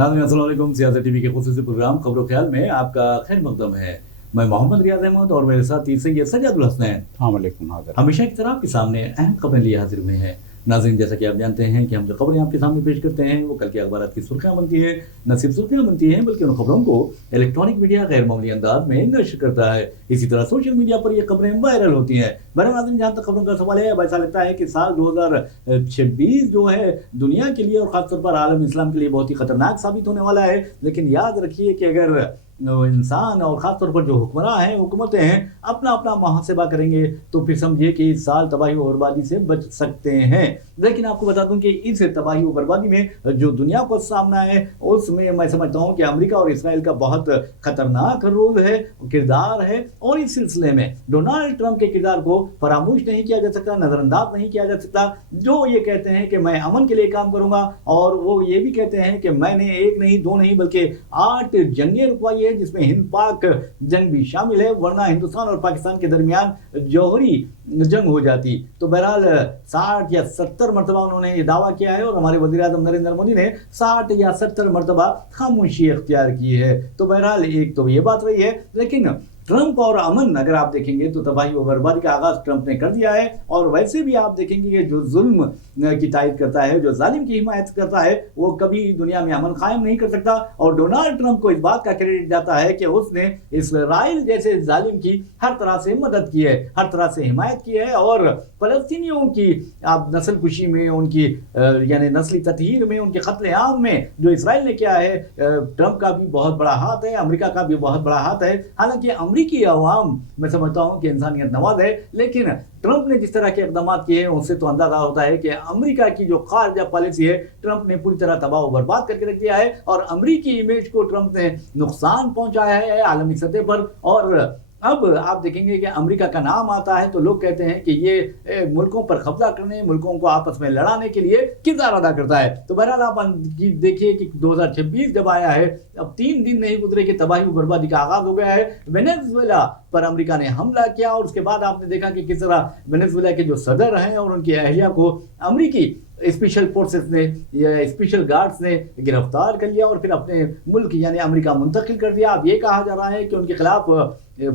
नाज़रीन अस्सलाम वालेकुम। सियासत टीवी के खुसूसी प्रोग्राम खबरों ख्याल में आपका खैर मकदम है। मैं मोहम्मद रियाज अहमद और मेरे साथ सैयद सज्जादुल हसनैन हमेशा की तरह आपके सामने अहम खबरें लिए हाजिर हुए हैं। नाज़रीन, जैसा कि आप जानते हैं कि हम जो खबरें आपके सामने पेश करते हैं वो कल के अखबार की सुर्खियाँ बनती है। न सिर्फ सुर्खियाँ बनती हैं बल्कि उन खबरों को इलेक्ट्रॉनिक मीडिया गैर मामूली अंदाज में नशर करता है। इसी तरह सोशल मीडिया पर ये खबरें वायरल होती हैं। बहरहाल नाज़रीन, जहाँ तक खबरों का सवाल है, अब ऐसा लगता है कि साल 2026 जो है दुनिया के लिए और ख़ासतौर पर आलम इस्लाम के लिए बहुत ही खतरनाक साबित होने वाला है। लेकिन याद रखिए कि अगर इंसान और ख़ासतौर पर जो हुक्मरान हैं, हुकूमतें हैं, अपना अपना मुहासिबा करेंगे तो फिर समझिए कि इस साल तबाही और बर्बादी से बच सकते हैं। लेकिन आपको बता दूं कि इस तबाही और बर्बादी में जो दुनिया को सामना है उसमें मैं समझता हूं कि अमेरिका और इसराइल का बहुत खतरनाक रोल है, किरदार है। और इस सिलसिले में डोनाल्ड ट्रंप के किरदार को फरामोश नहीं किया जा सकता, नज़रअंदाज नहीं किया जा सकता। जो ये कहते हैं कि मैं अमन के लिए काम करूंगा, और वो ये भी कहते हैं कि मैंने एक नहीं दो नहीं बल्कि 8 जंगें रुकवाई है, जिसमें हिंद पाक जंग भी शामिल है, वरना हिंदुस्तान और पाकिस्तान के दरमियान जौहरी जंग हो जाती। तो बहरहाल 60 या 70 मरतबा उन्होंने ये दावा किया है और हमारे वज़ीर आज़म नरेंद्र मोदी ने 60 या 70 मरतबा खामोशी इख्तियार की है। तो बहरहाल एक तो ये बात रही है। लेकिन ट्रंप और अमन अगर आप देखेंगे तो तबाही और बर्बादी का आगाज ट्रंप ने कर दिया है। और वैसे भी आप देखेंगे कि जो जुल्म की तायद करता है, जो जालिम की हिमायत करता है, वो कभी दुनिया में अमन कायम नहीं कर सकता। और डोनाल्ड ट्रंप को इस बात का क्रेडिट जाता है कि उसने इसराइल जैसे जालिम की हर तरह से मदद की है, हर तरह से हिमायत की है। और फलस्तीनियों की आप नस्ल कुशी में, उनकी यानी नस्ली ततहीर में, उनके कत्ले आम में जो इसराइल ने किया है, ट्रंप का भी बहुत बड़ा हाथ है, अमेरिका का भी बहुत बड़ा हाथ है। हालांकि अमेरिकी अवाम मैं समझता हूं कि इंसानियत नवाज है, लेकिन ट्रंप ने जिस तरह के इकदाम किए हैं उससे तो अंदाजा होता है कि अमेरिका की जो खारजा पॉलिसी है ट्रंप ने पूरी तरह तबाह और बर्बाद करके रख दिया है। और अमेरिकी इमेज को ट्रंप ने नुकसान पहुंचाया है आलमी सतह पर। और अब आप देखेंगे कि अमेरिका का नाम आता है तो लोग कहते हैं कि ये मुल्कों पर कब्जा करने, मुल्कों को आपस में लड़ाने के लिए किरदार अदा करता है। तो बहरहाल आप देखिए कि 2026 जब आया है, अब 3 दिन नहीं गुजरे कि तबाही और बर्बादी का आगाज हो गया है। वेनेजुएला पर अमेरिका ने हमला किया और उसके बाद आपने देखा कि किस तरह वेनेजुएला के जो सदर हैं और उनकी अहलिया को अमेरिकी स्पेशल फोर्सेस ने या स्पेशल गार्ड्स ने गिरफ्तार कर लिया और फिर अपने मुल्क यानी अमेरिका मुंतकिल कर दिया। अब ये कहा जा रहा है कि उनके खिलाफ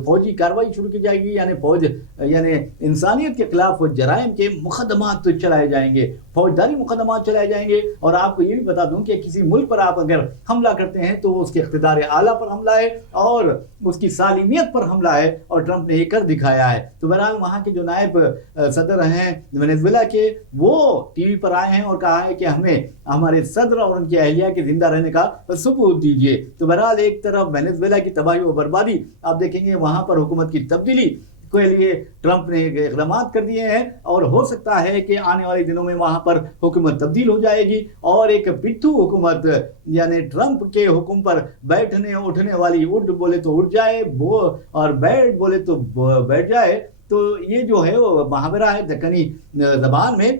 फौजी कार्रवाई शुरू की जाएगी, यानी फौज यानी इंसानियत के खिलाफ जराइम के मुकदमात चलाए जाएंगे, फौजदारी मुकदमात चलाए जाएंगे। और आपको ये भी बता दूं कि किसी मुल्क पर आप अगर हमला करते हैं तो उसके इख्तिदार आला पर हमला है और उसकी सालिमियत पर हमला है, और ट्रंप ने ये कर दिखाया है। तो बहरहाल वहाँ के जो नायब सदर हैं वेनेजुएला के, वो टीवी पर आए हैं और कहा है कि हमें हमारे सदर और उनकी अहलिया के जिंदा रहने का सबूत दीजिए। तो बहरहाल एक तरफ वेनेजुएला की तबाही और बर्बादी, आप देखेंगे वहां पर हुकूमत की तब्दीली के लिए ट्रंप ने इक़दाम कर दिए हैं, और हो सकता है कि आने वाले दिनों में वहां पर हुकूमत तब्दील हो जाएगी और एक पिट्ठू हुकूमत यानी ट्रंप के हुक्म पर बैठने उठने वाली, उठ बोले तो उठ जाए, बो और बैठ बोले तो बैठ जाए। तो ये जो है वो मुहावरा है दक्कनी जबान में,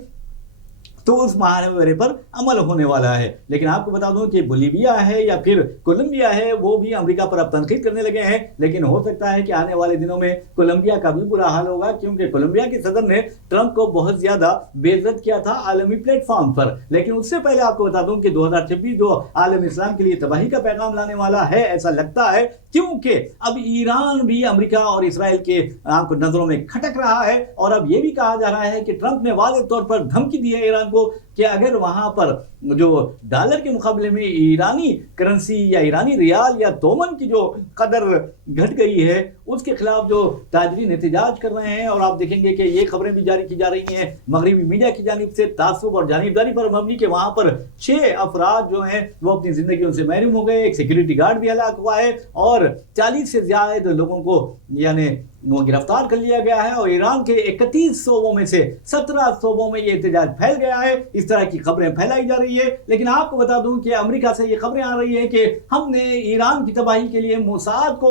तो उस मुहावरे पर अमल होने वाला है। लेकिन आपको बता दूं कि बोलीविया है या फिर कोलंबिया है, वो भी अमेरिका पर अब तनकीद करने लगे हैं। लेकिन हो सकता है कि आने वाले दिनों में कोलंबिया का भी बुरा हाल होगा, क्योंकि कोलंबिया के सदर ने ट्रंप को बहुत ज्यादा बेइज्जत किया था आलमी प्लेटफॉर्म पर। लेकिन उससे पहले आपको बता दूं कि 2026 जो आलम इस्लाम के लिए तबाही का पैगाम लाने वाला है ऐसा लगता है, क्योंकि अब ईरान भी अमेरिका और इसराइल के आपको नजरों में खटक रहा है। और अब यह भी कहा जा रहा है कि ट्रंप ने वाज़ेह तौर पर धमकी दी है ईरान को कि अगर वहां पर जो डॉलर के मुकाबले में ईरानी करेंसी या ईरानी रियाल या तोमन की जो कदर घट गई है उसके खिलाफ जो ताजरीन एहतजाज कर रहे हैं। और आप देखेंगे कि ये खबरें भी जारी की जा रही हैं मगरबी मीडिया की जानिब से, तासुब और जानिबदारी पर मबनी कि वहां पर 6 अफराद जो हैं वो अपनी जिंदगियों से महरूम हो गए, एक सिक्योरिटी गार्ड भी हलाक हुआ है और 40 से ज्यादा लोगों को यानी वो गिरफ्तार कर लिया गया है। और ईरान के 31 सूबों में से 17 सूबों में ये एहतजाज फैल गया है। इस तरह की खबरें फैलाई जा रही है। लेकिन आपको बता दूं कि अमेरिका से ये खबरें आ रही है कि हमने ईरान की तबाही के लिए मोसाद को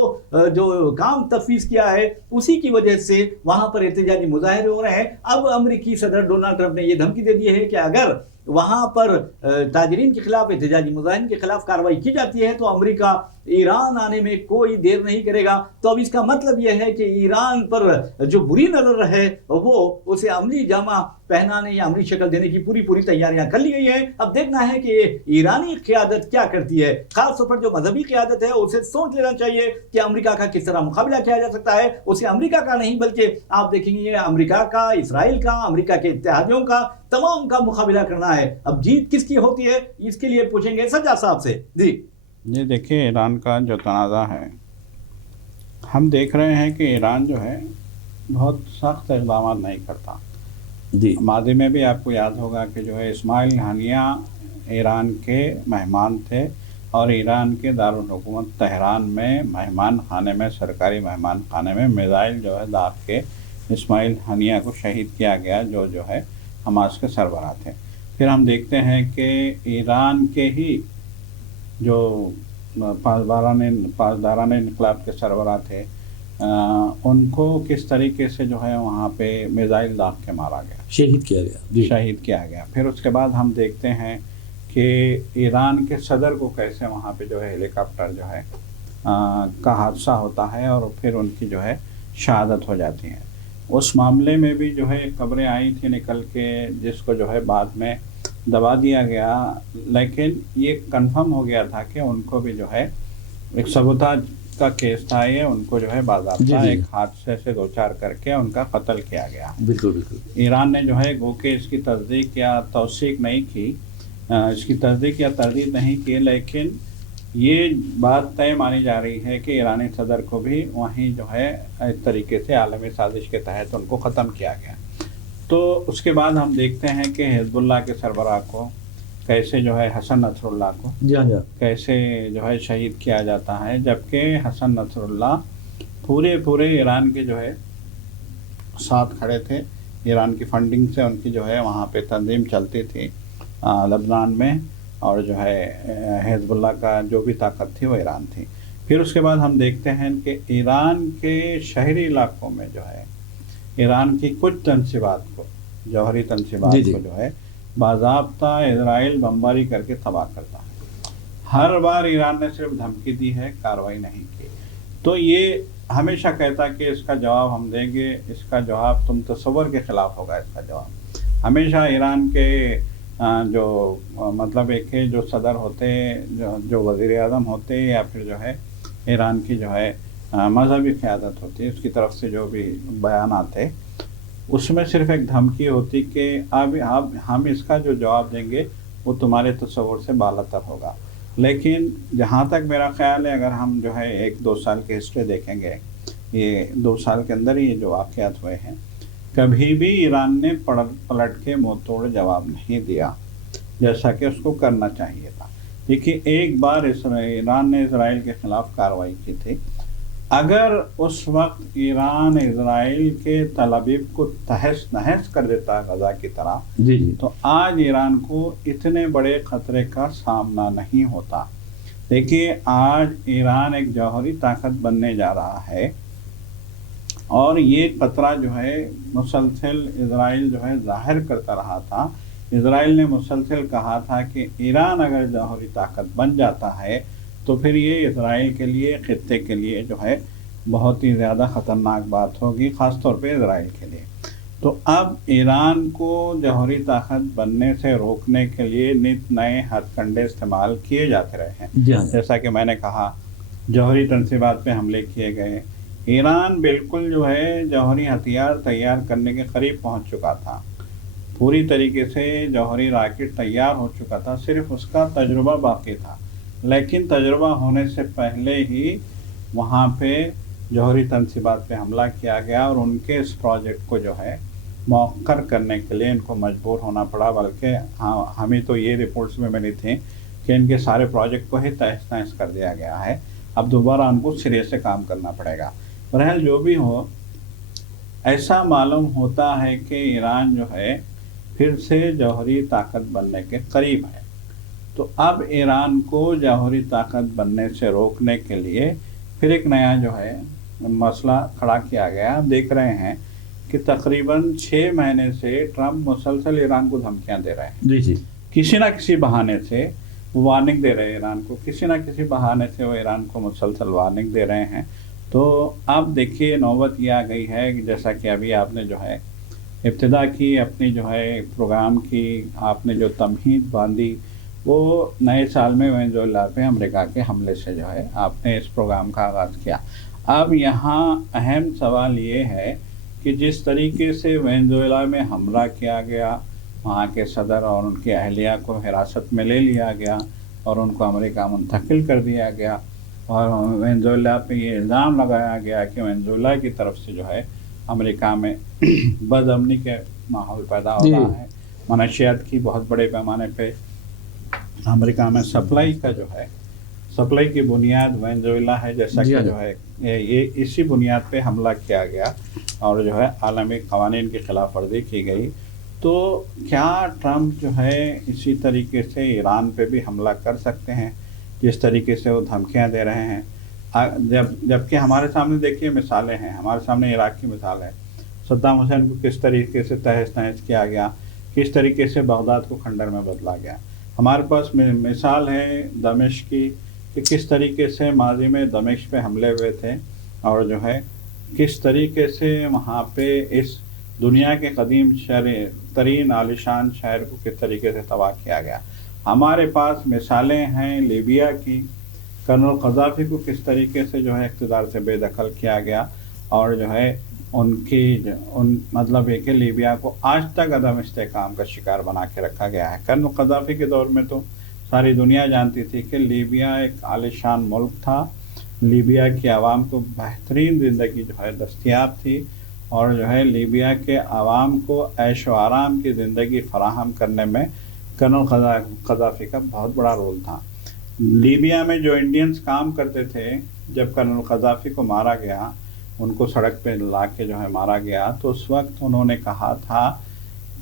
जो काम तफवीज़ किया है उसी की वजह से वहां पर एहतजाजी मुजाहरे हो रहे हैं। अब अमेरिकी सदर डोनाल्ड ट्रंप ने यह धमकी दे दी है कि अगर वहां पर ताजरीन के खिलाफ, एहतजाजी मुजाहिरीन के खिलाफ कार्रवाई की जाती है तो अमेरिका ईरान आने में कोई देर नहीं करेगा। तो अब इसका मतलब यह है कि ईरान पर जो बुरी नजर है वो उसे अमली जामा पहनाने या अमली शक्ल देने की पूरी तैयारियां कर ली गई है। अब देखना है कि ईरानी क़यादत क्या करती है। खासतौर पर जो मजहबी क़यादत है उसे सोच लेना चाहिए कि अमेरिका का किस तरह मुकाबला किया जा सकता है। उसे अमेरिका का नहीं बल्कि आप देखेंगे अमेरिका का, इसराइल का, अमेरिका के इत्तेहादियों का, तमाम का मुकाबला करना है। अब जीत किसकी होती है इसके लिए पूछेंगे सज्जाद साहब से। जी देखिए, ईरान का जो तनाज़ा है, हम देख रहे हैं कि ईरान जो है बहुत सख्त इक़दाम नहीं करता जी। मादी में भी आपको याद होगा कि जो है इस्माइल हानिया ईरान के मेहमान थे और ईरान के दारुल हुकूमत तेहरान में मेहमान खाने में, सरकारी मेहमान खाने में मिसाइल जो है दाग के इस्माइल हानिया को शहीद किया गया, जो है हमास के सरबराह थे। फिर हम देखते हैं कि ईरान के ही जो पासदारान इनकलाब के सरबराह थे, उनको किस तरीके से जो है वहाँ पे मिसाइल दाग के मारा गया, शहीद किया गया। फिर उसके बाद हम देखते हैं कि ईरान के सदर को कैसे वहाँ पे जो है हेलीकॉप्टर जो है का हादसा होता है और फिर उनकी जो है शहादत हो जाती है। उस मामले में भी जो है खबरें आई थी निकल के, जिसको जो है बाद में दबा दिया गया, लेकिन ये कंफर्म हो गया था कि उनको भी जो है एक सबूताज का केस था, ये उनको जो है बाज़ाब्ता एक हादसे से दो चार करके उनका कत्ल किया गया। बिल्कुल। ईरान ने जो है गो के इसकी तस्दीक या तौसीक नहीं की, इसकी तस्दीक या तरदीद नहीं की, लेकिन ये बात तय मानी जा रही है कि ईरानी सदर को भी वहीं जो है इस तरीके से आलमी साजिश के तहत उनको ख़त्म किया गया। तो उसके बाद हम देखते हैं कि हिज़्बुल्लाह के सरबराह को कैसे जो है हसन नसरुल्लाह को कैसे जो है शहीद किया जाता है, जबकि हसन नसरुल्लाह पूरे ईरान के जो है साथ खड़े थे। ईरान की फंडिंग से उनकी जो है वहाँ पे तंजीम चलती थी लबनान में, और जो है हिज़्बुल्लाह का जो भी ताकत थी वो ईरान थी। फिर उसके बाद हम देखते हैं कि ईरान के शहरी इलाकों में जो है ईरान की कुछ तनसीबात को, जौहरी तनसीबात को जो है बाज़ाब्ता इजराइल बमबारी करके तबाह करता है। हर बार ईरान ने सिर्फ धमकी दी है, कार्रवाई नहीं की। तो ये हमेशा कहता कि इसका जवाब हम देंगे, इसका जवाब तुम तसव्वुर के ख़िलाफ़ होगा। इसका जवाब हमेशा ईरान के जो मतलब एक है जो सदर होते, जो वज़ीर आज़म होते, या फिर जो है ईरान की जो है मजहबी क़यादत होती है, उसकी तरफ से जो भी बयान आते, उसमें सिर्फ एक धमकी होती कि अब हम इसका जो जवाब देंगे वो तुम्हारे तसव्वुर से बालातर होगा। लेकिन जहाँ तक मेरा ख़्याल है, अगर हम जो है 1-2 साल की हिस्ट्री देखेंगे, ये 2 साल के अंदर ही ये जो वाक़यात हुए हैं, कभी भी ईरान ने पलट के मुँह तोड़ जवाब नहीं दिया जैसा कि उसको करना चाहिए था। देखिए, एक बार ईरान ने इजराइल के ख़िलाफ़ कार्रवाई की थी। अगर उस वक्त ईरान इजराइल के तलाबीब को तहस नहस कर देता गज़ा की तरह, तो आज ईरान को इतने बड़े ख़तरे का सामना नहीं होता। देखिए, आज ईरान एक जौहरी ताकत बनने जा रहा है और ये खतरा जो है मुसलसल इजराइल जो है ज़ाहिर करता रहा था। इजराइल ने मुसलसल कहा था कि ईरान अगर जौहरी ताकत बन जाता है तो फिर ये इजराइल के लिए, ख़ित्ते के लिए जो है बहुत ही ज़्यादा ख़तरनाक बात होगी, ख़ास तौर पे इजराइल के लिए। तो अब ईरान को जौहरी ताकत बनने से रोकने के लिए नित नए हथकंडे इस्तेमाल किए जाते रहे हैं। जैसा कि मैंने कहा, जौहरी तनसीबात पे हमले किए गए। ईरान बिल्कुल जो है जौहरी हथियार तैयार करने के करीब पहुंच चुका था, पूरी तरीके से जौहरी रॉकेट तैयार हो चुका था, सिर्फ उसका तजुर्बा बाकी था। लेकिन तजुर्बा होने से पहले ही वहाँ पे जौहरी तनसीबात पे हमला किया गया और उनके इस प्रोजेक्ट को जो है मौखर करने के लिए इनको मजबूर होना पड़ा। बल्कि हमें तो ये रिपोर्ट्स में मिली थी कि इनके सारे प्रोजेक्ट को ही तहस नहस कर दिया गया है, अब दोबारा उनको सिरे से काम करना पड़ेगा। बहरहाल जो भी हो, ऐसा मालूम होता है कि ईरान जो है फिर से जौहरी ताकत बनने के करीब है। तो अब ईरान को जौहरी ताकत बनने से रोकने के लिए फिर एक नया जो है मसला खड़ा किया गया। देख रहे हैं कि तकरीबन 6 महीने से ट्रंप मुसलसल ईरान को धमकियां दे रहे हैं, किसी ना किसी बहाने से वार्निंग दे रहे हैं ईरान को, किसी ना किसी बहाने से वो ईरान को मुसलसल वार्निंग दे रहे हैं। तो अब देखिए नौबत ये आ गई है कि जैसा कि अभी आपने जो है इब्तिदा की अपनी जो है प्रोग्राम की, आपने जो तमहीद बांधी, वो नए साल में वेनेजुएला पे अमेरिका के हमले से जो है आपने इस प्रोग्राम का आगाज़ किया। अब यहाँ अहम सवाल ये है कि जिस तरीके से वेनेजुएला में हमला किया गया, वहाँ के सदर और उनकी अहलिया को हिरासत में ले लिया गया और उनको अमेरिका मुंतकिल कर दिया गया, और वेनेजुएला पे ये इल्ज़ाम लगाया गया कि वेनेजुएला की तरफ से जो है अमेरिका में बदअमनी के माहौल पैदा हो रहा है, मनशियात की बहुत बड़े पैमाने पे अमेरिका में सप्लाई का जो है, सप्लाई की बुनियाद वेनेजुएला है, जैसा कि जो है ये इसी बुनियाद पे हमला किया गया और जो है आलमी क़वानीन की खिलाफ वर्जी की गई। तो क्या ट्रंप जो है इसी तरीके से ईरान पे भी हमला कर सकते हैं जिस तरीके से वो धमकियां दे रहे हैं? जबकि हमारे सामने देखिए मिसालें हैं, हमारे सामने इराक की मिसाल है, सद्दाम हुसैन को किस तरीके से तहस नहस किया गया, किस तरीके से बगदाद को खंडर में बदला गया। हमारे पास मिसाल है दमिश्क की कि किस तरीके से माजी में दमिश्क पे हमले हुए थे और जो है किस तरीके से वहाँ पे इस दुनिया के कदीम शहर तरीन आलिशान शहर को किस तरीके से तबाह किया गया। हमारे पास मिसालें हैं लीबिया की, कर्नल क़ज़ाफ़ी को किस तरीके से जो है इक़्तिदार से बेदखल किया गया और जो है मतलब है कि लीबिया को आज तक अदम इस्तेहकाम का शिकार बना के रखा गया है। कर्नल क़ज़ाफ़ी के दौर में तो सारी दुनिया जानती थी कि लीबिया एक आलिशान मुल्क था, लीबिया की आवाम को बेहतरीन ज़िंदगी जो है दस्तयाब थी और जो है लीबिया के आवाम को ऐश व आराम की ज़िंदगी फ़राहम करने में कर्नल क़ज़ाफ़ी का बहुत बड़ा रोल था। लीबिया में जो इंडियंस काम करते थे, जब कर्नल क़ज़ाफ़ी को मारा गया, उनको सड़क पे ला के जो है मारा गया, तो उस वक्त उन्होंने कहा था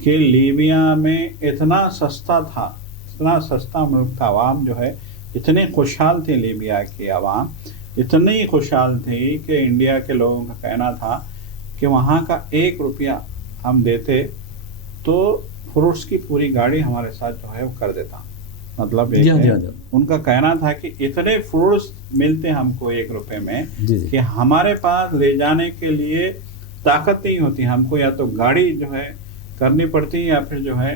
कि लीबिया में इतना सस्ता था, इतना सस्ता मुल्क था, आवाम जो है इतनी खुशहाल थी, लीबिया की आवाम इतनी खुशहाल थी कि इंडिया के लोगों का कहना था कि वहाँ का 1 रुपया हम देते तो फ्रूट्स की पूरी गाड़ी हमारे साथ जो है वो कर देता। मतलब उनका कहना था कि इतने फ्रूट्स मिलते हमको 1 रुपये में कि हमारे पास ले जाने के लिए ताकत नहीं होती, हमको या तो गाड़ी जो है करनी पड़ती या फिर जो है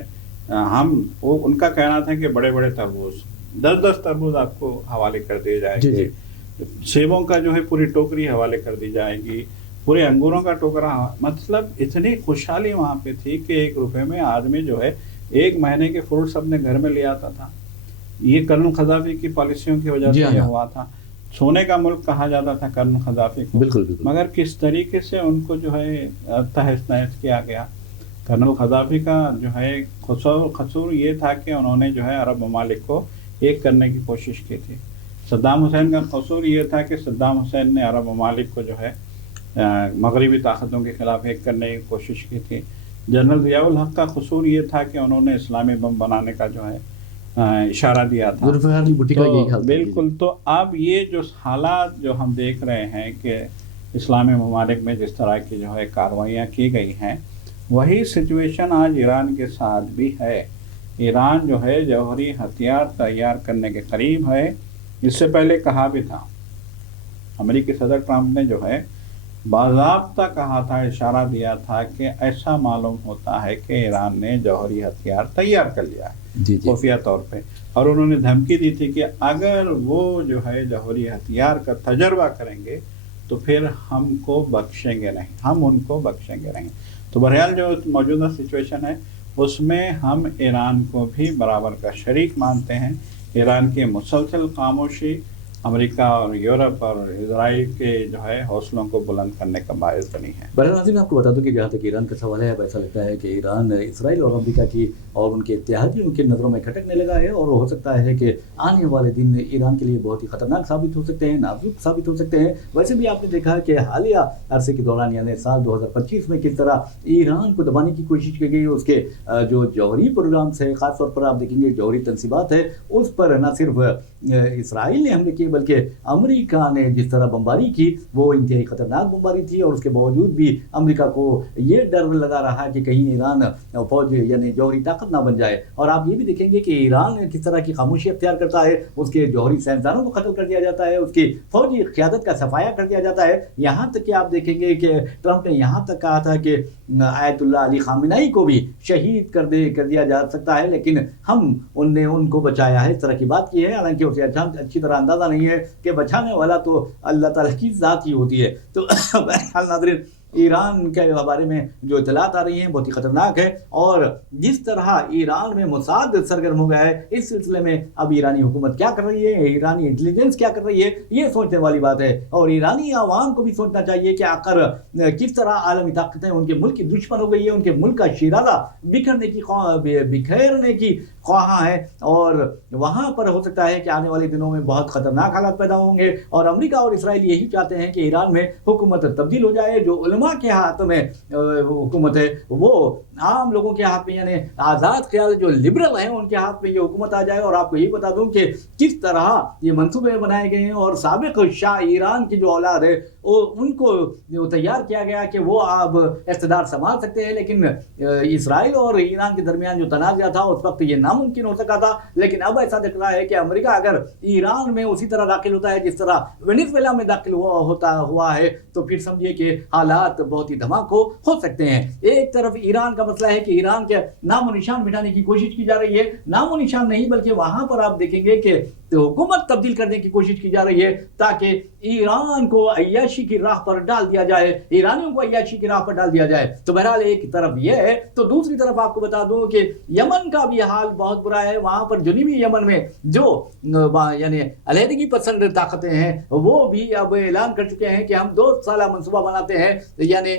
वो उनका कहना था कि बड़े बड़े तरबूज 10-10 तरबूज आपको हवाले कर दिए जाएंगे, सेबों का जो है पूरी टोकरी हवाले कर दी जाएगी, पूरे अंगूरों का टोकरा। मतलब इतनी खुशहाली वहाँ पे थी कि 1 रुपये में आदमी जो है 1 महीने के फ्रूट्स अपने घर में ले आता था। ये कर्नल क़ज़ाफ़ी की पॉलिसियों की वजह से हुआ था। सोने का मुल्क कहा जाता था कर्नल क़ज़ाफ़ी को, बिल्कुल। मगर किस तरीके से उनको जो है तहस नहस किया गया। कर्नल क़ज़ाफ़ी का जो है कसूर ये था कि उन्होंने जो है अरब ममालिक को एक करने की कोशिश की थी। सद्दाम हुसैन का कसूर ये था कि सद्दाम हुसैन ने अरब ममालिक को जो है मगरबी ताकतों के खिलाफ एक करने की कोशिश की थी। जनरल ज़ियाउल हक़ का कसूर ये था कि उन्होंने इस्लामी बम बनाने का जो है इशारा दिया था। तो बिल्कुल। तो अब ये जो हालात जो हम देख रहे हैं कि इस्लामी ममालिक में जिस तरह की जो है कार्रवाइयाँ की गई हैं, वही सिचुएशन आज ईरान के साथ भी है। ईरान जो है जौहरी हथियार तैयार करने के करीब है। इससे पहले कहा भी था, अमेरिकी सदर ट्रंप ने जो है बाज़ाब्ता कहा था, इशारा दिया था कि ऐसा मालूम होता है कि ईरान ने जौहरी हथियार तैयार कर लिया है खुफिया तौर पे, और उन्होंने धमकी दी थी कि अगर वो जो है जौहरी हथियार का तजर्बा करेंगे तो फिर हमको बख्शेंगे नहीं, हम उनको बख्शेंगे नहीं। तो बहरहाल जो मौजूदा सिचुएशन है उसमें हम ईरान को भी बराबर का शरीक मानते हैं। ईरान की मुसलसल खामोशी अमेरिका और यूरोप और इजराइल के जो है हौसलों को बुलंद करने का बायस बनी है। बहरहाल मैं आपको बता दूं कि जहाँ तक ईरान का सवाल है, अब ऐसा लगता है कि ईरान इसराइल और अमेरिका की और उनके इत्तेहादियों की नज़रों में खटकने लगा है, और हो सकता है कि आने वाले दिन ईरान के लिए बहुत ही खतरनाक साबित हो सकते हैं, नाजुक साबित हो सकते हैं। वैसे भी आपने देखा कि हालिया अरसे के दौरान यानी साल 2025 में किस तरह ईरान को दबाने की कोशिश की गई। उसके जो जौहरी प्रोग्राम्स है, ख़ासतौर पर आप देखेंगे जौहरी तनसीबात है, उस पर न सिर्फ इसराइल ने हमले किए بلکہ امریکہ نے جس طرح بمباری کی وہ انتہائی خطرناک بمباری تھی، اور اس کے باوجود بھی امریکہ کو یہ ڈر لگا رہا ہے کہ کہیں ایران فوج یعنی جوہری طاقت نہ بن جائے۔ اور آپ یہ بھی دیکھیں گے کہ ایران کس طرح کی خاموشی اختیار کرتا ہے، اس کے جوہری سائنسدانوں کو قتل کر دیا جاتا ہے، اس کی فوجی قیادت کا صفایا کر دیا جاتا ہے، یہاں تک کہ آپ دیکھیں گے کہ ٹرمپ نے یہاں تک کہا تھا کہ آیت اللہ علی خامنئی کو بھی شہید کر دیا جا سکتا ہے، لیکن ہم نے ان کو بچایا ہے، اس طرح کی بات کی ہے، حالانکہ اسے اچھی طرح اندازہ نہیں ہے کہ بچانے والا تو اللہ تعالیٰ کی ذات ہی ہوتی ہے۔ تو بہرحال ناظرین، ایران کے بارے میں جو اطلاعات آ رہی ہیں بہت ہی خطرناک ہے، اور جس طرح ایران میں موساد سرگرم ہو گیا ہے، اس سلسلے میں اب ایرانی حکومت کیا کر رہی ہے، ایرانی انٹیلیجنس کیا کر رہی ہے، یہ سوچنے والی بات ہے۔ اور ایرانی عوام کو بھی سوچنا چاہیے کہ آخر کس طرح عالمی طاقتیں ان کے ملک کی دشمن ہو گئی ہے، ان کے ملک کا شیرازہ بکھیرنے کی خواہاں ہے، اور وہاں پر ہو سکتا ہے کہ آنے والے دنوں میں بہت خطرناک حالات پیدا ہوں گے، اور امریکہ اور اسرائیل یہی چاہتے ہیں کہ ایران میں حکومت تبدیل ہو جائے، جو علماء کے ہاتھ میں حکومت ہے وہ عام لوگوں کے ہاتھ میں، یعنی آزاد خیال جو لبرل ہیں ان کے ہاتھ میں یہ حکومت آ جائے۔ اور آپ کو یہ بتا دوں کہ کس طرح یہ منصوبے بنائے گئے ہیں، اور سابق شاہ ایران کی جو اولاد ہے ان کو تیار کیا گیا کہ وہ اب اقتدار سنبھال سکتے ہیں، لیکن اسرائیل اور ایران کے درمیان جو تنازع تھا اس وقت یہ ناممکن ہو سکا تھا، لیکن اب ایسا دکھ رہا ہے کہ امریکہ اگر ایران میں اسی طرح داخل ہوتا ہے جس طرح وینزویلا میں داخل ہوا ہے، تو پھر سمجھیے کہ حالات بہت ہی دھماکوں ہو سکتے ہیں۔ ایک طرف ایران کا مسئلہ ہے کہ ایران کے نام و نشان مٹانے کی کوشش کی جا رہی ہے، نام و نشان نہیں بلکہ وہاں پر آپ دیکھیں گے کہ حکومت تبدیل کرنے کی کوشش کی جا رہی ہے تاکہ ایران کو عیاشی کی راہ پر ڈال دیا جائے، ایرانیوں کو عیاشی کی راہ پر ڈال دیا جائے۔ تو بہرحال ایک طرف یہ ہے، تو دوسری طرف آپ کو بتا دوں کہ یمن کا بھی حال بہت برا ہے۔ وہاں پر جنوبی یمن میں جو یعنی علیحدگی پسند طاقتیں ہیں وہ بھی اب اعلان کر چکے ہیں کہ ہم 2 سالہ منصوبہ بناتے ہیں، یعنی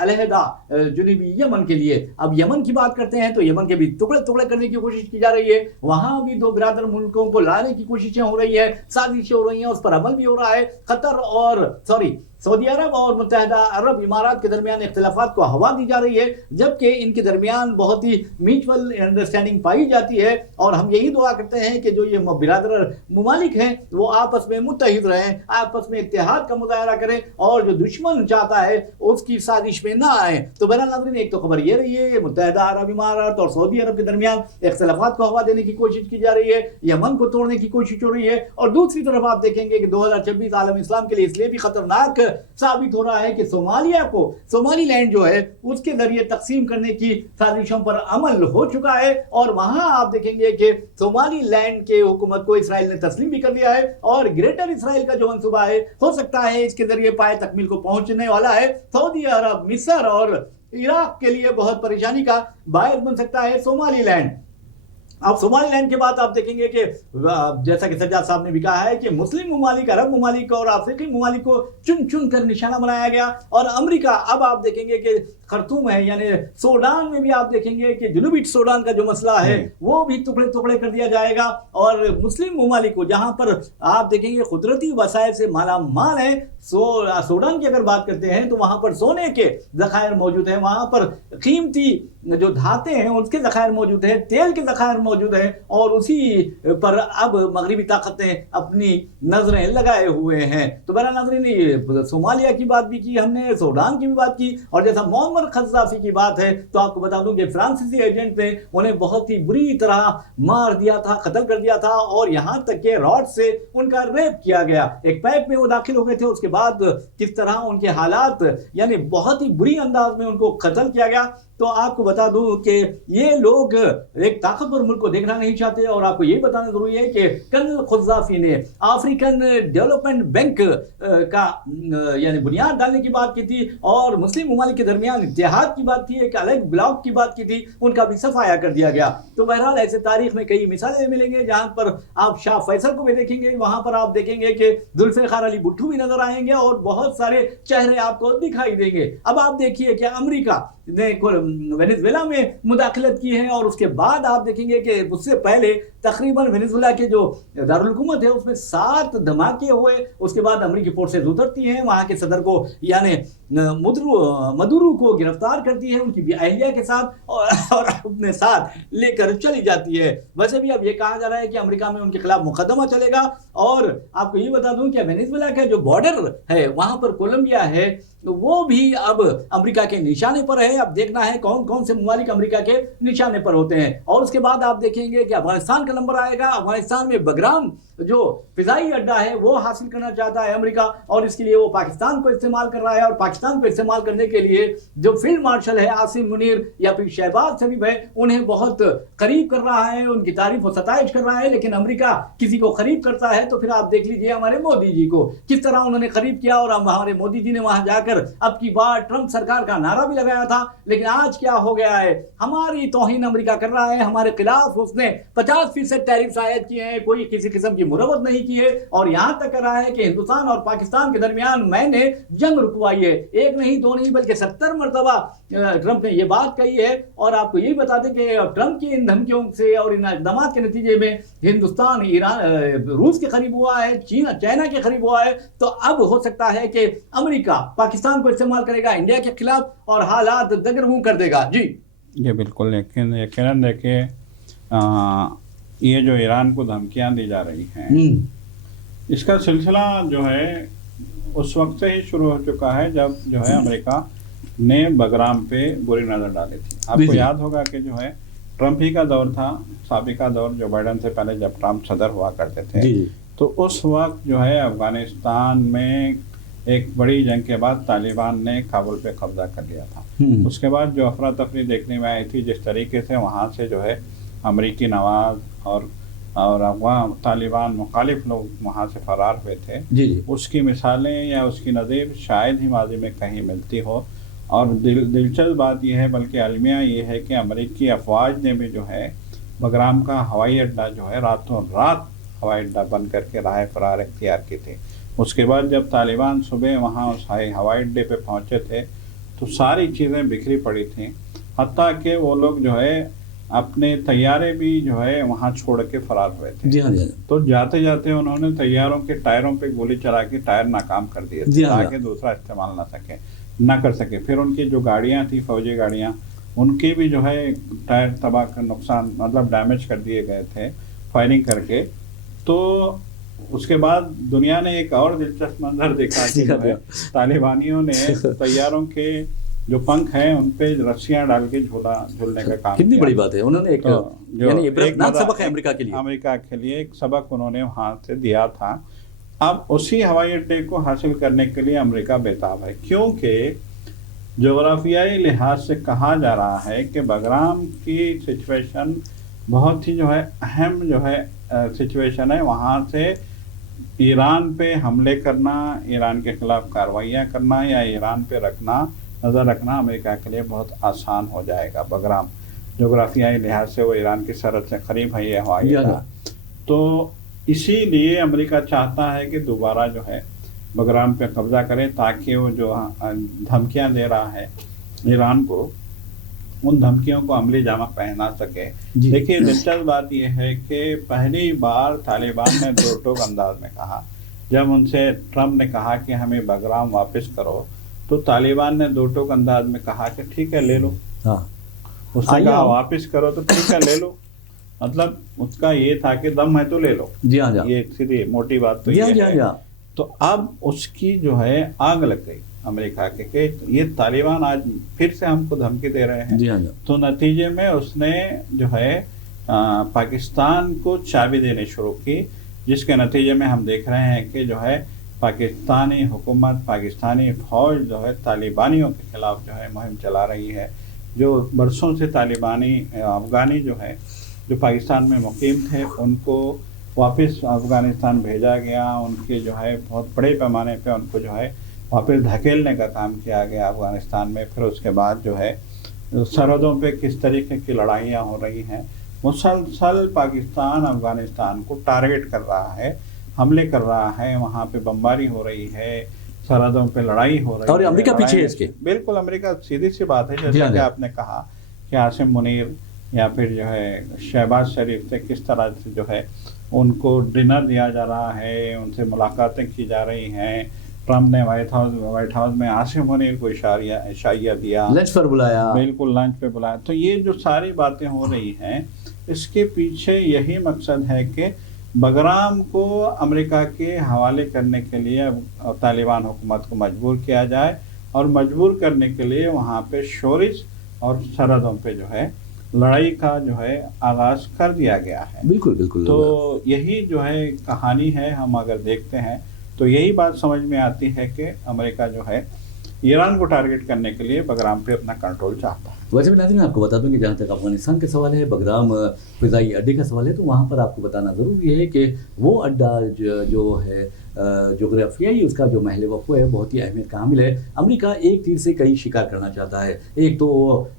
علیحدہ جنوبی یمن کے لیے۔ اب یمن کی بات کرتے ہیں تو یمن کے بھی ٹکڑے کرنے کی کوشش کی جا رہی ہے، وہاں بھی 2 برادر ملکوں کو لانے کی کوششیں ہو رہی ہے، سازشیں ہو رہی ہیں، اس پر عمل بھی ہو رہا ہے۔ قطر اور سعودی عرب اور متحدہ عرب امارات کے درمیان اختلافات کو ہوا دی جا رہی ہے، جبکہ ان کے درمیان بہت ہی میوچول انڈرسٹینڈنگ پائی جاتی ہے، اور ہم یہی دعا کرتے ہیں کہ جو یہ برادر ممالک ہیں وہ آپس میں متحد رہیں، آپس میں اتحاد کا مظاہرہ کریں، اور جو دشمن چاہتا ہے اس کی سازش میں نہ آئیں۔ تو بہرحال ناظرین، ایک تو خبر یہ رہی ہے متحدہ عرب امارات اور سعودی عرب کے درمیان اختلافات کو ہوا دینے کی کوشش کی جا رہی ہے، یمن کو توڑنے کی کوشش ہو رہی ہے، اور دوسری طرف آپ دیکھیں گے کہ 2026 عالم اسلام کے لیے اس لیے بھی خطرناک ثابت ہو رہا ہے کہ صومالی لینڈ جو ہے اس کے ذریعے تقسیم کرنے کی سازشوں پر عمل ہو چکا ہے، اور وہاں آپ دیکھیں گے کہ صومالی لینڈ کے حکومت کو اسرائیل نے تسلیم بھی کر دیا ہے، اور گریٹر اسرائیل کا جو منصوبہ ہے ہو سکتا ہے اس کے ذریعے پائے تکمیل کو پہنچنے والا ہے۔ سعودی عرب، مصر اور عراق کے لیے بہت پریشانی کا باعث بن سکتا ہے صومالی لینڈ۔ اب صومالی لینڈ کے بعد آپ دیکھیں گے کہ جیسا کہ سجاد صاحب نے بھی کہا ہے کہ مسلم ممالک، عرب ممالک اور افریقی ممالک کو چن کر نشانہ بنایا گیا، اور امریکہ اب آپ دیکھیں گے کہ خرطوم ہے، یعنی سوڈان میں بھی آپ دیکھیں گے کہ جنوبی سوڈان کا جو مسئلہ ہے وہ بھی ٹکڑے کر دیا جائے گا، اور مسلم ممالک کو جہاں پر آپ دیکھیں گے قدرتی وسائل سے مالا مال ہے، سوڈان کی اگر بات کرتے ہیں تو وہاں پر سونے کے ذخائر موجود ہیں، وہاں پر قیمتی جو دھاتیں ہیں اس کے ذخائر موجود ہیں، تیل کے ذخائر موجود ہیں، اور اسی پر اب مغربی طاقتیں اپنی نظریں لگائے ہوئے ہیں۔ تو بہرحال ناظرین، صومالیہ کی بات بھی کی ہم نے، سوڈان کی بھی بات کی، اور جیسا معمر قذافی کی بات ہے تو آپ کو بتا دوں کہ فرانسیسی ایجنٹ نے انہیں بہت ہی بری طرح مار دیا تھا، قتل کر دیا تھا، اور یہاں تک کہ راڈ سے ان کا ریپ کیا گیا، ایک پیپ میں وہ داخل ہو گئے تھے، اس کے بعد کس طرح ان کے حالات یعنی بہت ہی بری انداز میں ان کو قتل کیا گیا۔ تو آپ کو بتا دوں کہ یہ لوگ ایک طاقتور ملک کو دیکھنا نہیں چاہتے، اور آپ کو یہ بتانا ضروری ہے کہ کرنل قذافی نے افریقن ڈیولپمنٹ بینک کا یعنی بنیاد ڈالنے کی بات کی تھی، اور مسلم ممالک کے درمیان اتحاد کی بات کی، ایک الگ بلاک کی بات کی تھی، ان کا بھی صفایا کر دیا گیا۔ تو بہرحال ایسے تاریخ میں کئی مثالیں ملیں گے جہاں پر آپ شاہ فیصل کو بھی دیکھیں گے، وہاں پر آپ دیکھیں گے کہ ذوالفقار علی بھٹو بھی نظر آئیں گے، اور بہت سارے چہرے آپ کو دکھائی دیں گے۔ اب آپ دیکھیے کہ امریکہ نے وینیزویلا میں مداخلت کی ہے، اور اس کے بعد آپ دیکھیں گے کہ اس سے پہلے تقریباً وینیزویلا کے جو دارالحکومت ہے اس میں 7 دھماکے ہوئے. اس کے بعد امریکی فورسز اترتی ہیں، وہاں کے صدر کو یعنی مدورو کو گرفتار کرتی ہے ان کی اہلیہ کے ساتھ، اور اپنے ساتھ لے کر چلی جاتی ہے. ویسے بھی اب یہ کہا جا رہا ہے کہ امریکہ میں ان کے خلاف مقدمہ چلے گا. اور آپ کو یہ بتا دوں کہ وینیزویلا کا جو بارڈر ہے وہاں پر کولمبیا ہے، وہ بھی اب امریکہ کے نشانے پر ہے. اب دیکھنا ہے کون کون سے ممالک امریکہ کے نشانے پر ہوتے ہیں. اور اس کے بعد آپ دیکھیں گے کہ افغانستان کا نمبر آئے گا. افغانستان میں بگرام جو فضائی اڈا ہے وہ حاصل کرنا چاہتا ہے امریکہ، اور اس کے لیے وہ پاکستان کو استعمال کر رہا ہے. اور پاکستان کو استعمال کرنے کے لیے جو فیلڈ مارشل ہے عاصم منیر یا پھر شہباز شریف ہے انہیں بہت قریب کر رہا ہے، ان کی تعریف و ستائش کر رہا ہے. لیکن امریکہ کسی کو قریب کرتا ہے تو پھر آپ دیکھ لیجئے ہمارے مودی جی کو کس طرح انہوں نے قریب کیا. اور ہمارے مودی جی نے وہاں جا کر اب کی بار ٹرمپ سرکار کا نعرہ بھی لگایا تھا. لیکن آج کیا ہو گیا ہے، ہماری توہین امریکہ کر رہا ہے، ہمارے خلاف اس نے 50% ٹیرفز عائد کیے ہیں، کوئی کسی قسم کی مروت نہیں کی ہے. اور یہاں تک کر رہا ہے کہ ہندوستان اور پاکستان کے درمیان میں نے جنگ رکوائی ہے، ایک نہیں دو نہیں بلکہ 70 مرتبہ ٹرمپ نے یہ بات کہی ہے. اور آپ کو یہ بتا دیں کہ ٹرمپ کی ان دھمکیوں سے اور ان اقدامات کے نتیجے میں ہندوستان ایران روس کے قریب ہوا ہے، چائنا کے قریب ہوا ہے. تو اب ہو سکتا ہے کہ امریکہ پاکستان کو استعمال کرے گا انڈیا کے خلاف اور حالات دگرگوں کر دے گا. جی یہ بالکل یقیناً دیکھیں یہ جو ایران کو دھمکیاں دی جا رہی ہیں اس کا سلسلہ جو ہے اس وقت سے ہی شروع ہو چکا ہے جب جو ہے امریکہ نے بگرام پہ بری نظر ڈالی تھی. آپ کو یاد ہوگا کہ جو ہے ٹرمپ ہی کا دور تھا، سابقہ دور جو بائیڈن سے پہلے جب ٹرمپ صدر ہوا کرتے تھے، تو اس وقت جو ہے افغانستان میں ایک بڑی جنگ کے بعد طالبان نے کابل پہ قبضہ کر لیا تھا. اس کے بعد جو افراتفری دیکھنے میں آئی تھی، جس طریقے سے وہاں سے جو ہے امریکی نواز اور افغان طالبان مخالف لوگ وہاں سے فرار ہوئے تھے، اس کی مثالیں یا اس کی نظیر شاید ہی ماضی میں کہیں ملتی ہو. اور دلچسپ بات یہ ہے، بلکہ المیہ یہ ہے کہ امریکی افواج نے بھی جو ہے بگرام کا ہوائی اڈہ جو ہے راتوں رات ہوائی اڈہ بند کر کے راہ فرار اختیار کی تھی. اس کے بعد جب طالبان صبح وہاں اس ہوائی اڈے پہ پہنچے تھے تو ساری چیزیں بکھری پڑی تھیں، حتیٰ کہ وہ لوگ جو ہے اپنے طیارے بھی جو ہے وہاں چھوڑ کے فرار ہوئے تھے. تو جاتے جاتے انہوں نے طیاروں کے ٹائروں پہ گولی چلا کے ٹائر ناکام کر دیے تھے تاکہ دوسرا استعمال نہ کر سکے. پھر ان کی جو گاڑیاں تھیں فوجی گاڑیاں، ان کے بھی جو ہے ٹائر تباہ کا نقصان مطلب ڈیمیج کر دیے گئے تھے فائرنگ کر کے. تو اس کے بعد دنیا نے ایک اور دلچسپ منظر دیکھا کہ طالبانیوں نے طیاروں کے جو پنکھ ہیں ان پہ رسیاں ڈال کے جھولنے کا کام. کتنی بڑی بات ہے، انہوں نے ایک سبق ہے امریکہ کے لیے ایک سبق انہوں نے وہاں سے دیا تھا. اب اسی ہوائی اڈے کو حاصل کرنے کے لیے امریکہ بےتاب ہے، کیونکہ جغرافیائی لحاظ سے کہا جا رہا ہے کہ بگرام کی سچویشن بہت ہی جو ہے اہم جو ہے سچویشن ہے. وہاں سے ایران پہ حملے کرنا، ایران کے خلاف کارروائیاں کرنا یا ایران پہ نظر رکھنا امریکہ کے لیے بہت آسان ہو جائے گا. بگرام جغرافیائی لحاظ سے وہ ایران کی سرحد سے قریب ہے یہ ہوائی اڈہ. تو اسی لیے امریکہ چاہتا ہے کہ دوبارہ جو ہے بگرام پہ قبضہ کرے تاکہ وہ جو دھمکیاں دے رہا ہے ایران کو ان دھمکیوں کو عملی جامہ پہنا سکے. دیکھیے دلچسپ بات یہ ہے کہ پہلی بار طالبان نے دو ٹوک انداز میں کہا، جب ان سے ٹرمپ نے کہا کہ ہمیں بگرام واپس کرو تو طالبان نے دو ٹوک انداز میں کہا کہ ٹھیک ہے لے لو. اس نے کہا واپس کرو تو ٹھیک ہے لے لو، مطلب اس کا یہ تھا کہ دم ہے تو لے لو. یہ سیدھی موٹی بات تو یہ ہے. تو اب اس کی جو ہے آگ لگ گئی امریکہ کے کہ یہ طالبان آج پھر سے ہم کو دھمکی دے رہے ہیں. تو نتیجے میں اس نے جو ہے پاکستان کو چابی دینی شروع کی، جس کے نتیجے میں ہم دیکھ رہے ہیں کہ جو ہے پاکستانی حکومت، پاکستانی فوج جو ہے طالبانیوں کے خلاف جو ہے مہم چلا رہی ہے. جو برسوں سے طالبانی افغانی جو ہے جو پاکستان میں مقیم تھے ان کو واپس افغانستان بھیجا گیا. ان کے جو ہے بہت بڑے پیمانے پہ ان کو جو ہے واپس دھکیلنے کا کام کیا گیا افغانستان میں. پھر اس کے بعد جو ہے سرحدوں پہ کس طریقے کی لڑائیاں ہو رہی ہیں. مسلسل پاکستان افغانستان کو ٹارگٹ کر رہا ہے، حملے کر رہا ہے، وہاں پہ بمباری ہو رہی ہے. सरहदों पे लड़ाई हो रही है, और अमेरिका पीछे है इसके। बिल्कुल, अमेरिका सीधी सी बात है, जैसे कि आपने कहा कि आसिम मुनीर या फिर जो है शहबाज शरीफ से किस तरह से जो है उनको डिनर दिया जा रहा है, उनसे मुलाकातें की जा रही हैं। ट्रम्प ने व्हाइट हाउस में आसिम मुनीर को इशारिया दिया, लंच पर बुलाया, बिल्कुल लंच पे बुलाया। तो ये जो सारी बातें हो रही हैं, इसके पीछे यही मकसद है कि बगराम को अमेरिका के हवाले करने के लिए तालिबान हुकूमत को मजबूर किया जाए, और मजबूर करने के लिए वहाँ पे शोरिश और सरहदों पे जो है लड़ाई का जो है आगाज कर दिया गया है। बिल्कुल बिल्कुल। तो यही जो है कहानी है। हम अगर देखते हैं तो यही बात समझ में आती है कि अमेरिका जो है ईरान को टारगेट करने के लिए बगराम पे अपना कंट्रोल चाहता है। वैसे भी नाज़रीन, मैं आपको बता दूं कि जहाँ तक अफगानिस्तान के सवाल है, बगराम फ़िज़ाई अड्डे का सवाल है, तो वहाँ पर आपको बताना ज़रूरी है कि वो अड्डा जो है जोग्राफियाई उसका जो महल वक़्फ़ है बहुत ही अहमियत का हामिल है। अमेरिका एक तीर से कई शिकार करना चाहता है। एक तो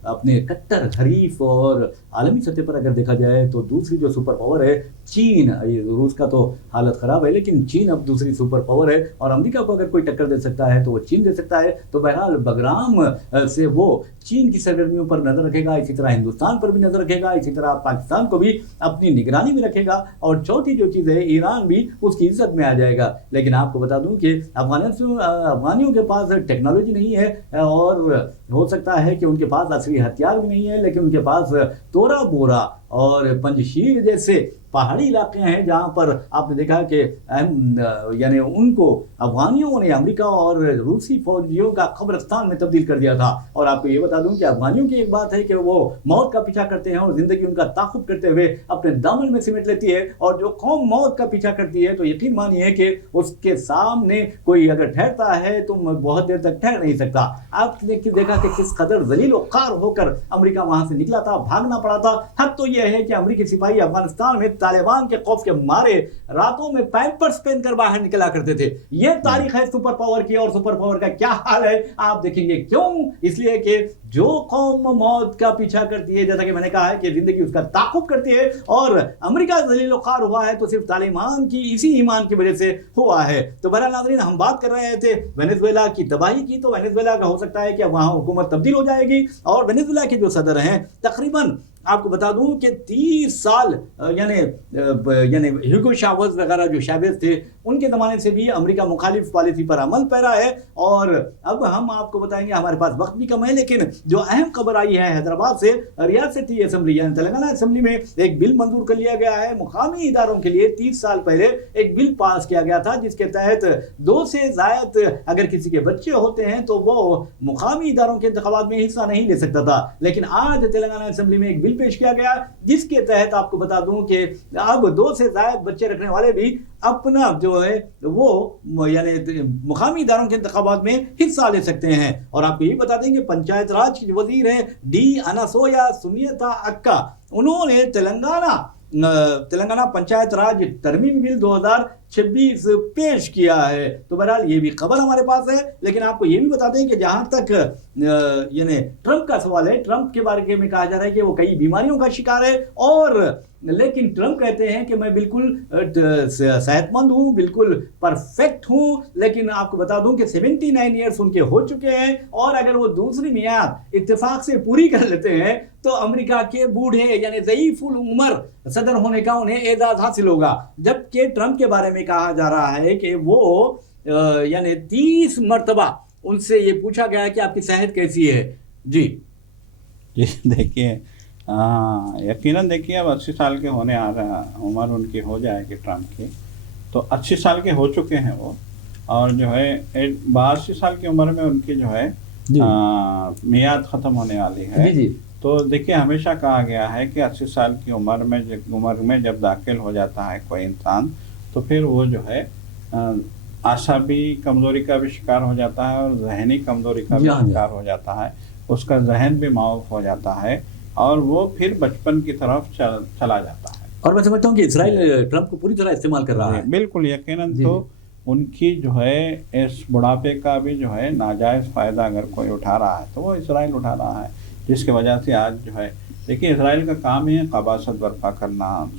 अपने कट्टर हरीफ, और आलमी सतह पर अगर देखा जाए तो दूसरी जो सुपर पावर है चीन, रूस का तो हालत ख़राब है, लेकिन चीन अब दूसरी सुपर पावर है, और अमेरिका को अगर कोई टक्कर दे सकता है तो वो चीन दे सकता है। तो बहरहाल बगराम से वो चीन की सरगर्मियों पर नज़र रखेगा, इसी तरह हिंदुस्तान पर भी नज़र रखेगा, इसी तरह पाकिस्तान को भी अपनी निगरानी में रखेगा, और चौथी जो चीज़ है ईरान भी उसकी इज्जत में आ जाएगा। लेकिन आपको बता दूं कि अफगानियों के पास टेक्नोलॉजी नहीं है, और हो सकता है कि उनके पास असली हथियार भी नहीं है, लेकिन उनके पास तोरा बोरा और पंजशीर जैसे पहाड़ी इलाके हैं जहाँ पर आपने देखा कि यानी उनको अफगानियों ने अमेरिका और रूसी फौजियों का कब्रिस्तान में तब्दील कर दिया था। और आपको ये बता दूं कि अफगानियों की एक बात है कि वो मौत का पीछा करते हैं, और ज़िंदगी उनका ताक़ुब करते हुए अपने दामन में सिमट लेती है, और जो कौम मौत का पीछा करती है तो यकीन मानिए कि उसके सामने कोई अगर ठहरता है तो बहुत देर तक ठहर नहीं सकता। आपने देखा कि किस कदर जलील और ख़ार होकर अमेरिका वहाँ से निकला था, भागना पड़ा था। हद तो यह है कि अमेरिकी सिपाही अफगानिस्तान में तालिबान के खौफ के मारे रातों में पैम्पर्स पहनकर बाहर निकला करते थे। ये तारीख है सुपर पावर की, और सुपर पावर का क्या हाल है आप देखेंगे। क्यों? इसलिए कि जो कौम मौत का पीछा करती है, जैसा कि मैंने कहा है कि जिंदगी उसका ताक़ुब करती है, और अमेरिका जलील ख़ार हुआ है तो सिर्फ तालिबान की इसी ईमान की वजह से हुआ है। तो बहरहाल नाज़रीन, हम बात कर रहे थे वेनेजुएला की तबाही की। तो वेनेजुएला का हो सकता है कि वहाँ हुकूमत तब्दील हो जाएगी, और वेनेजुएला के जो सदर हैं तकरीबन आपको बता दूं कि 30 साल यानी ह्यूगो चावेज़ वगैरह जो चावेज़ थे उनके ज़माने से भी अमेरिका मुखालिफ पॉलिसी पर अमल पैरा है। और अब हम आपको बताएंगे, हमारे पास वक्त भी कम है, लेकिन जो अहम खबर आई है हैदराबाद से, रियासती असम्बली यानी तेलंगाना असम्बली में एक बिल मंजूर कर लिया गया है। मुकामी इदारों के लिए 30 साल पहले एक बिल पास किया गया था, जिसके तहत 2 से ज़ायद अगर किसी के बच्चे होते हैं तो वो मुकामी इदारों के इंतखाबात में हिस्सा नहीं ले सकता था। लेकिन आज तेलंगाना असम्बली में एक बिल पेश किया गया, जिसके तहत आपको बता दूं कि अब 2 से ज़ायद बच्चे रखने वाले भी अपना जो है वो यानी मुकामी इदारों के इंतखाबात में हिस्सा ले सकते हैं। और आपको ये बता दें कि पंचायत राज की वजीर है डी अनासोया सुनियता अक्का, उन्होंने तेलंगाना पंचायत राज तरमीम बिल 2026 पेश किया है। तो बहरहाल ये भी खबर हमारे पास है। लेकिन आपको ये भी बता दें कि जहां तक यानी ट्रंप का सवाल है, ट्रंप के बारे में कहा जा रहा है कि वो कई बीमारियों का शिकार है, और लेकिन ट्रंप कहते हैं कि मैं बिल्कुल सेहतमंद हूँ, बिल्कुल परफेक्ट हूँ। लेकिन आपको बता दूं कि 79 ईयर्स उनके हो चुके हैं, और अगर वो दूसरी मियाद इत्तेफाक से पूरी कर लेते हैं तो अमेरिका के बूढ़े यानी ज़ईफ़ुल उम्र सदर होने का उन्हें एजाज़ हासिल होगा। जबकि ट्रंप के बारे में कहा जा रहा है कि वो यानी 30 मरतबा उनसे ये पूछा गया है कि आपकी सेहत कैसी है। जी देखिए, यकीनन देखिए, अब 80 साल के होने आ रहा, उम्र उनकी हो जाएगी ट्रंप की, तो 80 साल के हो चुके हैं वो, और जो है 82 साल की उम्र में उनकी जो है मियाद ख़त्म होने वाली है। जी। तो देखिए, हमेशा कहा गया है कि 80 साल की उम्र में जब दाखिल हो जाता है कोई इंसान, तो फिर वो जो है आसाबी कमज़ोरी का भी शिकार हो जाता है, और जहनी कमज़ोरी का भी शिकार हो जाता है। उसका जहन भी माऊफ हो जाता है, और वो फिर बचपन की तरफ चला जाता है। और मैं समझता हूँ कि इजराइल ट्रंप को पूरी तरह इस्तेमाल कर रहा है। बिल्कुल, यकीनन। तो उनकी जो है इस बुढ़ापे का भी जो है नाजायज़ फ़ायदा अगर कोई उठा रहा है तो वो इजराइल उठा रहा है, जिसकी वजह से आज जो है देखिए, इजराइल का काम है क़बासत बर्पा करना,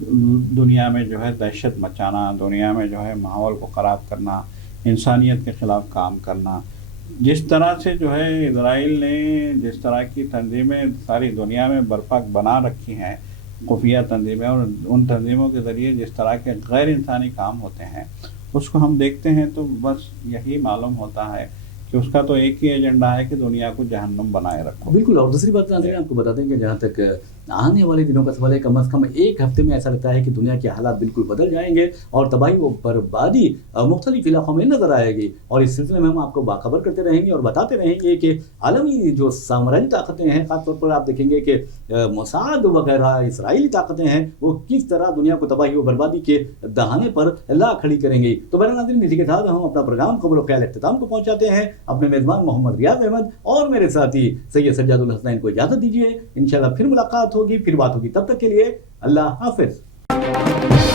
दुनिया में जो है दहशत मचाना, दुनिया में जो है माहौल को ख़राब करना, इंसानियत के ख़िलाफ़ काम करना। जिस तरह से जो है इजराइल ने जिस तरह की तंजीमें सारी दुनिया में बर्पा बना रखी हैं, खुफिया तंजीमें, और उन तंजीमों के ज़रिए जिस तरह के गैर इंसानी काम होते हैं उसको हम देखते हैं तो बस यही मालूम होता है कि उसका तो एक ही एजेंडा है कि दुनिया को जहन्नुम बनाए रखो। बिल्कुल। और दूसरी बात नाज़रीन आपको बता दें कि जहाँ तक आने वाले दिनों का सवाल है, कम से कम एक हफ्ते में ऐसा लगता है कि दुनिया के हालात बिल्कुल बदल जाएंगे और तबाही व बर्बादी मुख्तलिफ इलाकों में नजर आएगी। और इस सिलसिले में हम आपको बाखबर करते रहेंगे और बताते रहेंगे कि आलमी जो साम्राज्य ताकतें हैं, खासतौर पर आप देखेंगे कि मोसाद वगैरह इसराइली ताकतें हैं, वो किस तरह दुनिया को तबाही व बर्बादी के दहाने पर ला खड़ी करेंगी। तो बहरहाल नाज़रीन, इसी के साथ हम अपना प्रोग्राम खबर ख्याल इख्तिताम को पहुँचाते हैं। अपने मेज़बान मोहम्मद रियाज अहमद और मेरे साथी सैयद सज्जादुल हसनैन को इजाज़त दीजिए। इंशाल्लाह फिर मुलाकात होगी, फिर बात होगी। तब तक के लिए अल्लाह हाफिज़।